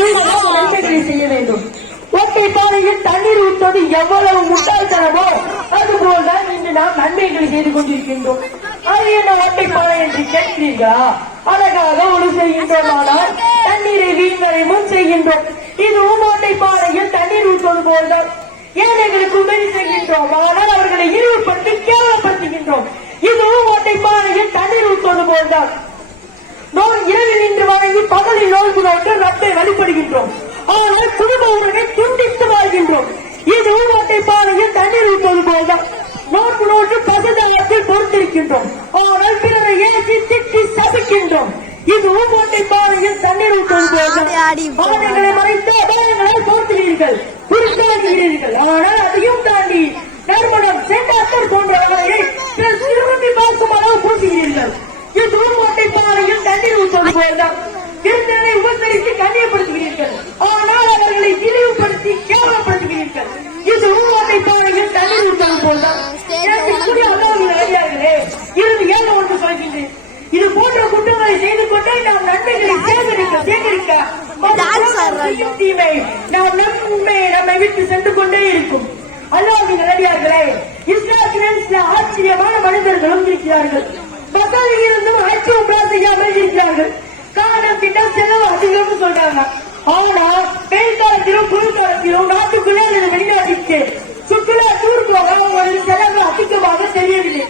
நன்மைகளை செய்ய வேண்டும். ஓட்டை பானையில் தண்ணீர் ஊற்றுவது எவ்வளவு முட்டாள்தனமோ அதுபோல்தான் இன்று நாம் நன்மைகளை செய்து கொண்டிருக்கின்றோம். அது என்ன ஓட்டை பானை என்று கேட்கிறீர்களா? அழகாக ஒழு செய்கின்றோம், ஆனால் தண்ணீரை வீண்வரை முன் செய்கின்றோம். இதுவும் ஓட்டை பானையில் தண்ணீர் ஊற்றுவது போல்தான். ஏழைகளுக்கு உதவி செய்கின்றோம், ஆனால் அவர்களை இழிவுபடுத்தி கேவலப்படுத்துகின்றோம். இதுவும் ஓட்டை பானையில் தண்ணீர் ஊற்றுவது போல்தான். இரவில் நின்று வழங்கி பகலில் நோன்பு நோட்டு ரப்பை வழிபடுகின்றோம், ஆனால் குடும்ப உறவை துண்டித்து வாழ்கின்றோம். இதுவும் ஓட்டை பானையில் தண்ணீர் ஊற்றுவது போல்தான். நோன்பு நோட்டு பசுதாரத்தில் பொறுத்திருக்கின்றோம், ஆனால் பிறரை ஏசி திட்டி சபிக்கின்றோம். இதுவும் ஓட்டை பானையில் தண்ணீர் ஊற்றுவது போல்தான். ஆணைகளை மறைத்து அபாயங்களை போர்த்துகிறீர்கள், புரிந்தாகிறீர்கள், ஆனால் அதையும் தாண்டி நறுமணம் சென்றாத்தர் போன்ற வகையை திரும்பி பார்க்கும் அளவு பூசுகிறீர்கள். இதுவும் ஓட்டை பானையில் தண்ணீர் ஊற்றுவது போல்தான். விருந்தினரை உபசரித்து கண்ணியப்படுத்துகிறீர்கள், ஆனால் அவர்களை இழிவுபடுத்தி கேவலப்படுத்துகிறீர்கள். இதுவும் ஓட்டை பானையில் தண்ணீர் ஊற்றுவது போல்தான். இருந்து ஏழ ஒன்று சொல்கின்றேன். இது போன்ற குற்றங்களை செய்து கொண்டே நாம் நன்மைகளை சேகரிக்க தீமை நாம் நன்மையை நம்மை விட்டு சென்று கொண்டே இருக்கும். அல்லாஹ்வின் நல்லடியார்களே, இஸ்லாத்தில் ஆச்சரியமான மனிதர்களும் இருக்கிறார்கள். வசதியில் இருந்தும் ஆட்சி உபரா செய்யாமல் இருக்கிறார்கள். காரணம் கிட்ட செலவு அதிகம்னு சொல்றாங்க. ஆனா வெயில் காலத்திலும் குளிர்காலத்திலும் நாட்டுக்குள்ளே வெளிநாட்டுக்கு சுற்றுலா டூர் போக அவங்களுக்கு செலவு அதிகமாக தெரியவில்லை.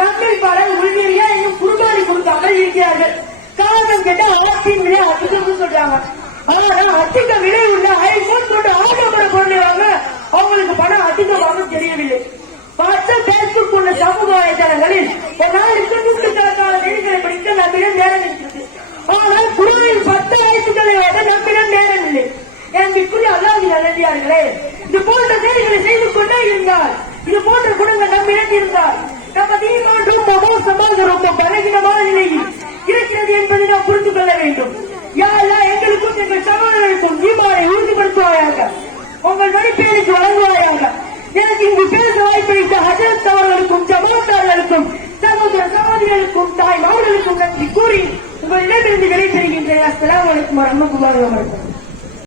நம்மில் பலர் உள்நெறியா இன்னும் குறுபாடி கொடுக்காமல் இருக்கிறார்கள். காரணம் கேட்ட ஆட்சியின் விலை அதிகம்னு சொல்றாங்க. ஆனா அதிக விலை உள்ள ஐபோன் போன்ற ஆடம்பர பொருளை வாங்க அவங்களுக்கு பணம் அதிகமாக தெரியவில்லை. மற்ற பேஸ்புக் போன்ற சமூக வலைதளங்களில் ஒரு நாளுக்கு நூற்றுக்கணக்கான செய்திகளை படிக்க நம்மிடம் நேரம் இருக்கிறது. ஆனால் குழுவில் 10 வயசுகளை விட நம்மிடம் நேரம் இல்லை. எனக்குரிய அல்லாஹ்வின் நல்லடியார்களே, இது போன்ற செய்திகளை செய்து கொண்டே இருந்தால், இது போன்ற குணங்கள் நம்மிடம் இருந்தால் நம்ம தீர்மானம் ரொம்ப மோசமாக ரொம்ப பலகீனமான நிலையில் இருக்கிறது என்பதை நாம் புரிந்து கொள்ள வேண்டும். யாரெல்லாம் எங்களுக்கும் எங்கள் சகோதரர்களுக்கும் ஈமானை உறுதிப்படுத்துவாயாக, உங்கள் மதிப்பேருக்கு வழங்குவாயாக. எனக்கு இங்கு பேச வாய்ப்பளித்த ஹஜரத் அவர்களுக்கும் ஜமாத்தார்களுக்கும் சகோதர சகோதரிகளுக்கும் தாய் மார்களுக்கும் நன்றி கூறி உங்களிடமிருந்து விடைபெறுகின்றேன். அஸ்ஸலாமு அலைக்கும் வரஹ்மத்துல்லாஹி வபரகாத்துஹு.